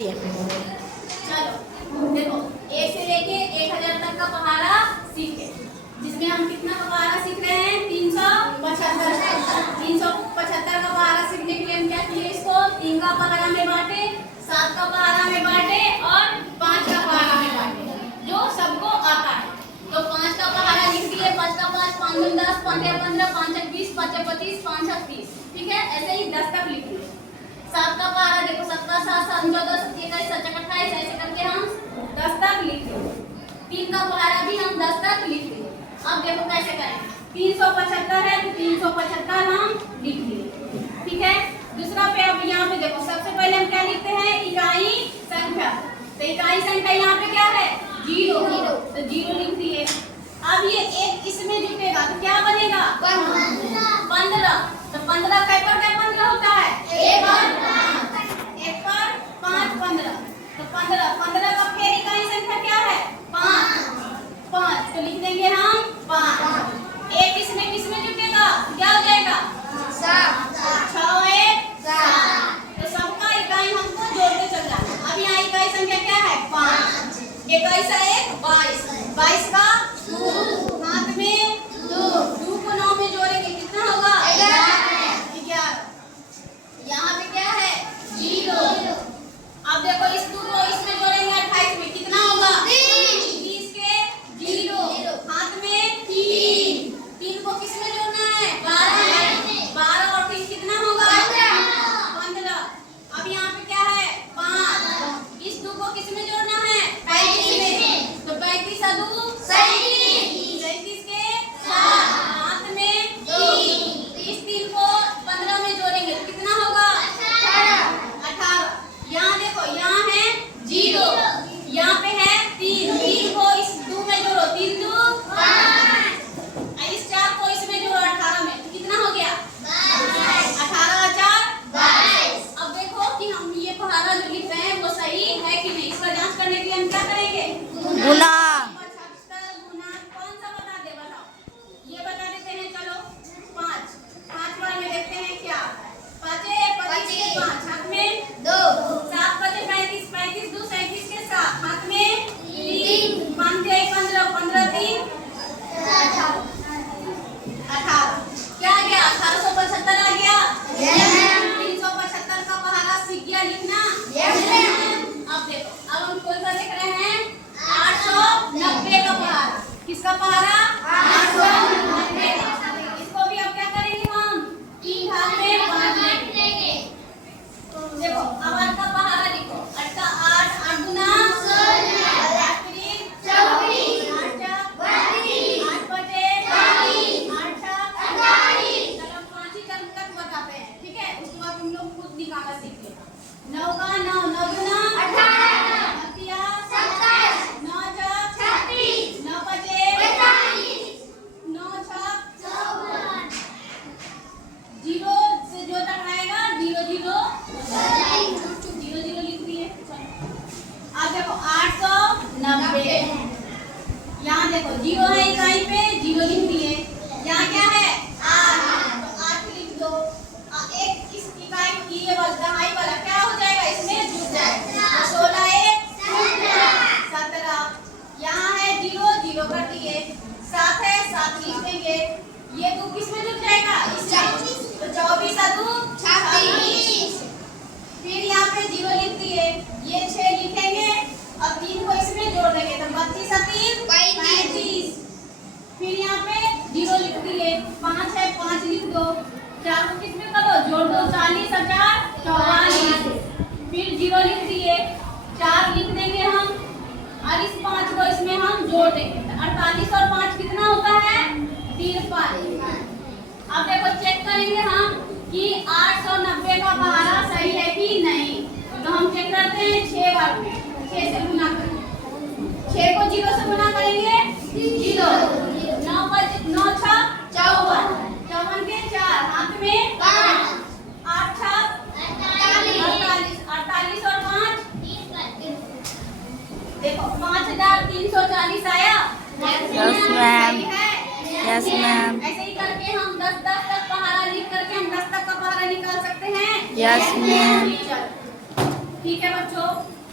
चलो देखो, 1 से लेके 1000 तक का पहाड़ा सीखे, जिसमें हम कितना का पहाड़ा सीख रहे हैं? 375 का पहाड़ा सीखने के लिए हम क्या किए? इसको 3 का पहाड़ा में बांटे, 7 का पहाड़ा में बांटे और 5 का पहाड़ा में बांटे, जो सबको आता है। तो 5 का पहाड़ा लिख दिए, 5 का 5, 5 दूनी 10, 5 या 15, 5 या 20, 5 या 25, 5 या 30, ठीक है। ऐसे ही 10 तक लिख दिए। 7 का पहाड़ा देखो, 7 का 7, 7 14, 7 21, 7 28, ऐसे करके हम 10 तक लिख दिए। 3 का पहाड़ा भी हम 10 तक लिख दिए। अब देखो कैसे करें। 375 है तो 375 हम लिख दिए, ठीक है। दूसरा पे अब यहाँ पे देखो, सबसे पहले हम क्या लिखते हैं? इकाई संख्या। तो इकाई संख्या यहाँ पे क्या है? 0, तो 0 लिख दिए। अब ये एक इसमें जुटेगा तो क्या बनेगा? 15। तो 15 क्या 15 होता है? 1 पर 5, 15। तो 15 का फिर इकाई संख्या क्या है? 5। तो लिख देंगे हम 5। एक इसमें किसमें जुटेगा? क्या हो जाएगा? 7। 6 1 7। तो सबका इकाई हमको जोड़ते चल जाना। अब यहाँ इकाई संख्या क्या है? 5। इकाई से 1 22, 22 का 2, हाथ में 2 को 9 में जोड़ेंगे कितना होगा? 11। यहाँ पे क्या है? 0। अब देखो इस 2 को इसमें जोड़ेंगे 28 में कितना होगा? 30 के 0, हाथ में 3 को किसमें जोड़ना है? 12 और 3 कितना होगा? 15। अब यहाँ पे क्या है? 5। इस 2 को किसमें जोड़ना है? 35 में। तो 35 और 2 37 के 7, हाथ में 3। इस 3 को 15 में जोड़ेंगे कितना होगा? 18। यहाँ देखो, यहाँ है 0, यहाँ पे है 3 को इस 2 में जोड़ो, 3 2 5। इस 4 को इसमें जोड़ो 18 में तो कितना हो गया? 18 और 4 22। अब देखो कि हम ये पहाड़ा जो लिख रहे हैं वो सही है कि नहीं, इसका जांच करने के लिए हम क्या करेंगे? गुना। 75 गुना कौन सा बता दे? बताओ, ये बता देते हैं। चलो 5 बार में देखते हैं क्या। 5 25 के 5, हाथ में 2, 7 5 35, 35 2 37 के 7, हाथ में 3, 5 1 15, 15 3 18। क्या आ गया? 1875 आ गया। 375 का पहाड़ा सीख गया लिखना। अब देखो, अब हम कौन सा लिख रहे हैं? 890 का पहाड़ा। किसका पहाड़ा? 890। इसको भी अब क्या करेंगे? हम 3 भाग में बांट देंगे। देखो, अब 8 का पहाड़ा लिखो। 8 का 8 8 गुना 16, 8 3 24, 8 4 32, 8 बटे 40, 8 4 48। चलो 5 ही टर्म तक बताते हैं, ठीक है। उसके बाद तुम लोग खुद निकालना सीख लेना। 9 का 9 9 गुना 18, 27, 9 4 36, 9 बटे 45, 9 6 54। 0 से जो टकराएगा 0 0 लिख दिए। अब देखो 890। यहाँ देखो 0 है इकाई पे, 0 लिख दिए। यहाँ क्या है? 8, तो 8 लिख दो। एक इस इकाई की ये दहाई वाला क्या हो जाएगा? इसमें जुड़ जाएगा। तो 16 1 17। यहाँ है 0 0 कर दिए। 7 है 7 लिख देंगे। ये 2 किसमें जुड़ जाएगा? इसमें। तो 24 और 2 26। फिर यहाँ पे 0 लिख दिए। ये 6 लिखेंगे और 3 को इसमें जोड़ देंगे तो 32 और 3 35। फिर यहाँ पे 0 लिख दिए। 5 है 5 लिख दो। 4 को किसमें करो? जोड़ दो। 40 और 4 44। फिर 0 लिख दिए। 4 लिख देंगे हम और इस 5 को इसमें हम जोड़ देंगे। 48 और 5 कितना होता है? 53। अब देखो चेक करेंगे हम कि 890 का पहाड़ा सही है कि नहीं। तो हम चेक करते हैं 6 बार में। 6 से गुना करेंगे। 6 को 0 से गुना करेंगे 0। 9 6 54, 54 के 4, हाथ में 8 6 48, 48 और 5 देखो 5340 आया। Yes ma'am. Yes ma'am. ऐसे ही करके हम 10 तक पहाड़ा लिख करके हम 10 तक का पहाड़ा निकाल सकते हैं। Yes ma'am. ठीक है बच्चों।